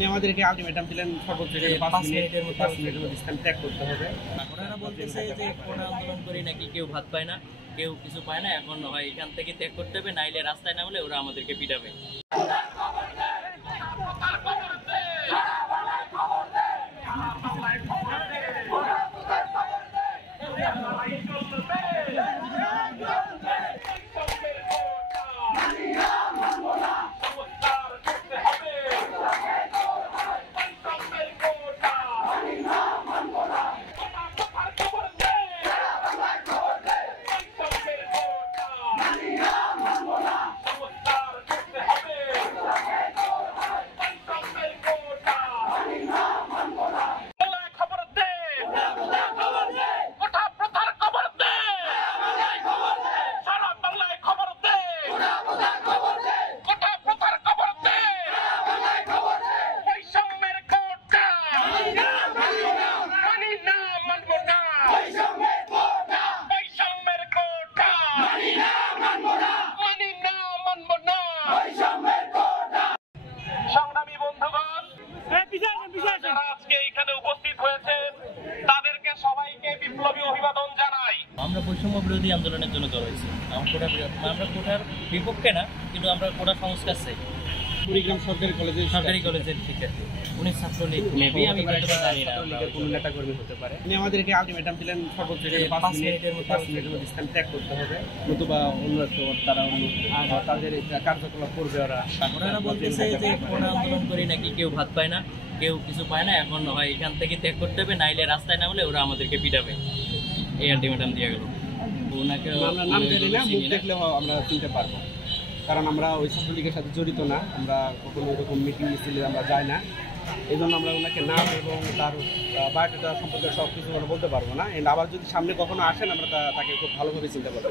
উনি আমাদেরকে আলটিমেটাম দিলেন সর্বোচ্চ 5 মিনিটের মধ্যে স্থান ত্যাগ করতে হবে। ওনারা বলতেছে যে কোটা আন্দোলন করি নাকি কেউ ভাত পায় না, কেউ কিছু পায় না, এখন হয় এখান থেকে ত্যাগ করতে হবে, নাইলে রাস্তায় নামলে ওরা আমাদেরকে পিটাবে। সংগ্রামী বন্ধুগণ, যারা আজকে এখানে উপস্থিত হয়েছেন তাদেরকে সবাইকে বিপ্লবী অভিবাদন জানাই। আমরা বৈষম্য বিরোধী আন্দোলনের জন্য জড়ো হয়েছি। আমরা কোটার বিপক্ষে না, কিন্তু আমরা কোটা সংস্কার চাই। কুড়িগ্রাম সরকারি কলেজের শিক্ষার্থী, উনি ছাত্রলীগ মেবি, আমি জানি না কোনো নেতা কর্মী হতে পারে। উনি আমাদেরকে আলটিমেটাম দিলেন সর্বোচ্চ 5 মিনিটের মধ্যে স্থান ত্যাগ করতে হবে, নতুবা অন্য তারা তাদের কার্যকলাপ করবে। ওনারা বলতেছে যে কোটা আন্দোলন করি নাকি কেউ ভাত পায় না, কেউ কিছু পায় না, এখন হয় এখান থেকে ত্যাগ করতে হবে, নাইলে রাস্তায় নামলে ওরা আমাদেরকে পিটাবে। এই আলটিমেটাম দিয়ে গেল। ওনাকে আমরা নাম জানি না, মুখ দেখলেও আমরা চিনতে পারবো, কারণ আমরা ওই ছাত্রলীগের সাথে জড়িত না। আমরা কখনো এরকম মিটিং মিছিলে আমরা যাই না, এই জন্য আমরা ওনাকে নাম এবং তার বায়োডাটা সম্পর্কে সব কিছু আমরা বলতে পারবো না। এন্ড আবার যদি সামনে কখনো আসেন আমরা তাকে খুব ভালোভাবে চিন্তা করবো।